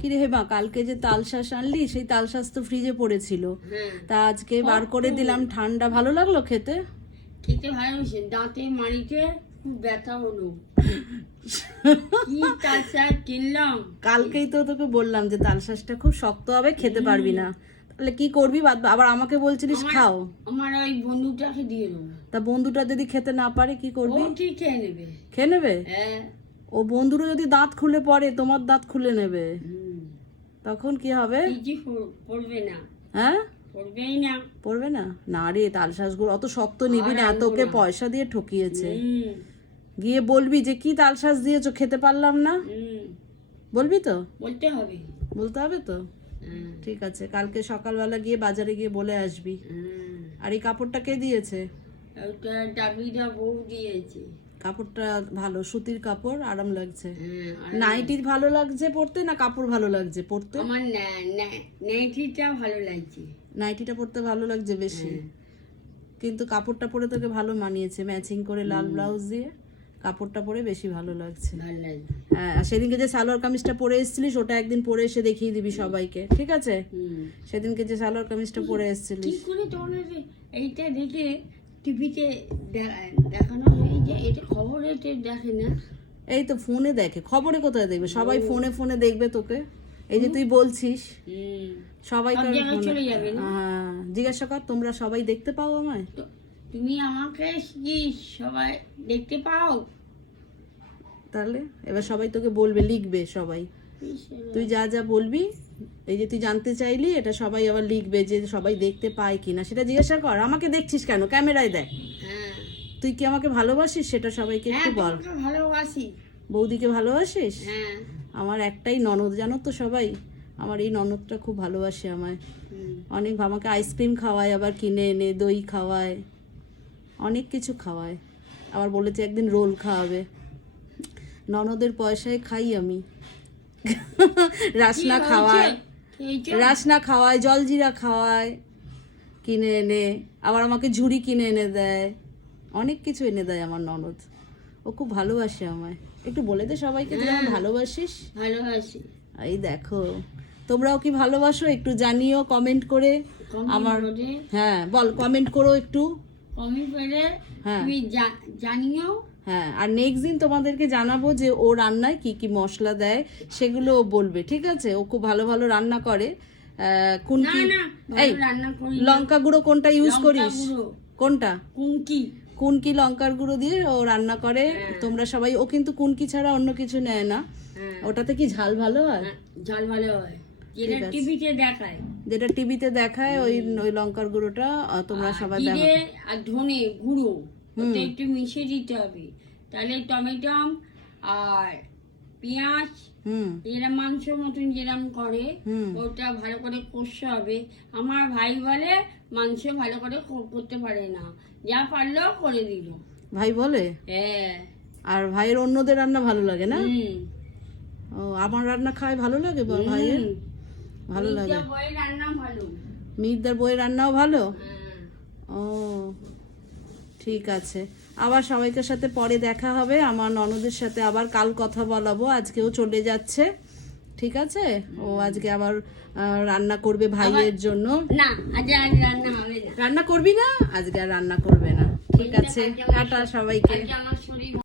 কিরে হেমা, কালকে যে তালশাঁস আনলি সেই তালশাঁস তো ফ্রিজে পড়েছিল, তা আজকে বার করে দিলাম, ঠান্ডা। ভালো লাগলো খেতে? খেতে ভালো হয়েছে, দাঁতে মাড়িতে খুব ব্যথা হলো। কি তালশাঁস কিনলাম কালকেই তো তোকে বললাম যে তালশাঁসটা খুব শক্ত হবে, খেতে পারবি না। তাহলে কি করবি? আবার আমাকে বলছিলিস খাও। আমার ওই বন্ধুটাকে দিয়ে দেবো। তা বন্ধুটা যদি খেতে না পারে কি করবি? ও ঠিক খেয়ে নেবে। খেয়ে নেবে? হ্যাঁ। ও বন্ধুরা যদি দাঁত খুলে পড়ে, তোমার দাঁত খুলে নেবে, তখন কি হবে? কিছু পড়বে না। হ্যাঁ, পড়বেই না। পড়বে না? না রে, তালশাঁসগুলো অত শক্ত নিবি না, তোকে পয়সা দিয়ে ঠকিয়েছে। গিয়ে বলবি যে কি তালশাঁস দিয়েছো, খেতে পারলাম না। বলবি তো? বলতে হবে। বলতে হবে তো? ঠিক আছে, কালকে সকালবেলা গিয়ে বাজারে গিয়ে বলে আসবি। আর এই কাপড়টা কে দিয়েছে? ওটা ডাবিটা বউ দিয়েছে। কাপড়টা ভালো, সুতির কাপড়, আরাম লাগছে। নাইটি ভালো লাগছে পরতে না কাপড় ভালো লাগছে পরতে? আমার নাইটিটা ভালো লাগছে। নাইটিটা পরতে ভালো লাগছে বেশি, কিন্তু কাপড়টা পরে তোকে ভালো মানিয়েছে, ম্যাচিং করে লাল ব্লাউজ দিয়ে কাপড়টা পরে বেশি ভালো লাগছে। ভালো লাগছে। হ্যাঁ, আর সেদিনকে যে সালোয়ার কামিজটা পরে এসেছিলিস ওটা একদিন পরে এসে দেখিয়ে দিবি সবাইকে, ঠিক আছে? সেদিনকে যে সালোয়ার কামিজটা পরে এসেছিলিস। কি করে তোমাদের এইটা দেখে টিভিতে দেখানো হয় যে এটা খবরে দেখে না? এই তো ফোনে দেখে, খবরে কোথায় দেখবে? সবাই ফোনে ফোনে দেখবে তোকে। এই যে তুই বলছিস সবাই চলে যাবে না? হ্যাঁ, জিজ্ঞাসা কর, তোমরা সবাই দেখতে পাও আমায়? তুমি আমাকে কি সবাই দেখতে পাও? তাহলে এবার সবাই তোকে বলবে, লিখবে সবাই, তুই যা যা বলবি। এই যে তুই জানতে চাইলি, এটা সবাই আবার লিখবে যে সবাই দেখতে পায় কিনা, সেটা জিজ্ঞাসা কর। আমাকে দেখছিস কেন? ক্যামেরায় দেখ। তুই কি আমাকে ভালোবাসিস সেটা সবাইকে একটু বল। ভালোবাসি। বৌদিকে ভালোবাসিস? হ্যাঁ। আমার একটাই ননদ, জানো তো সবাই, আমার এই ননদটা খুব ভালোবাসে আমায়। অনেক আমাকে আইসক্রিম খাওয়ায়, আবার কিনে এনে দই খাওয়ায়, অনেক কিছু খাওয়ায়। আবার বলেছে একদিন রোল খাওয়াবে। ননদের পয়সায় খাই আমি। রাসনা খাওয়ায়, রাসনা খাওয়ায়, জলজিরা খাওয়ায় কিনে এনে, আবার আমাকে ঝুড়ি কিনে এনে দেয়, অনেক কিছু এনে দেয় আমার ননদ। ও খুব ভালোবাসে আমায়। একটু বলে দে সবাইকে তুই আমার ভালোবাসিস। ভালোবাসি। এই দেখো, তোমরাও কি ভালোবাসো? একটু জানিও কমেন্ট করে। আমার হ্যাঁ বল, কমেন্ট করো একটু। কমেন্ট করে হ্যাঁ তুমি জানিও। হ্যাঁ, আর নেক্সট দিন তোমাদেরকে জানাবো যে ও রান্নায় কি কি মশলা দেয়, সেগুলো ও বলবে, ঠিক আছে? ও খুব ভালো ভালো রান্না করে। কোন কি এই লঙ্কা গুঁড়ো কোনটা ইউজ করিস? কোনটা? কুনকি লঙ্কার গুঁড়ো দিয়ে ও রান্না করে। তোমরা সবাই, ও কিন্তু কুনকি ছাড়া অন্য কিছু নেয় না। ওটাতে কি ঝাল ভালো হয়? ঝাল ভালো হয়, যেটা টিভিতে দেখায়। যেটা টিভিতে দেখায় ওই ওই লঙ্কার গুঁড়োটা তোমরা সবাই দেখো। আর ধনে গুঁড়ো ওটা একটু মিশিয়ে দিতে হবে, তাহলে টমেটো আর পেঁয়াজ যেরকম মাংস মতন যেরকম করে ওটা ভালো করে কষতে হবে। আমার ভাই বলে মাংস ভালো করে করতে পারে না, যা পারলো করে দিল। ভাই বলে? হ্যাঁ। আর ভাইয়ের অন্যদের রান্না ভালো লাগে না? ও, আমার রান্না খায় ভালো লাগে ভাইয়ের? ভালো লাগে। বইয়ের রান্না ভালো, মিহিরদার বইয়ের রান্নাও ভালো। ও ঠিক আছে, আবার সবাইকার সাথে পরে দেখা হবে। আমার ননদের সাথে আবার কাল কথা বলাবো, আজকেও চলে যাচ্ছে, ঠিক আছে? ও আজকে আবার রান্না করবে ভাইয়ের জন্য। না আজ রান্না হবে না। রান্না করবি না আজকে? আর রান্না করবে না, ঠিক আছে? টাটা সবাইকে।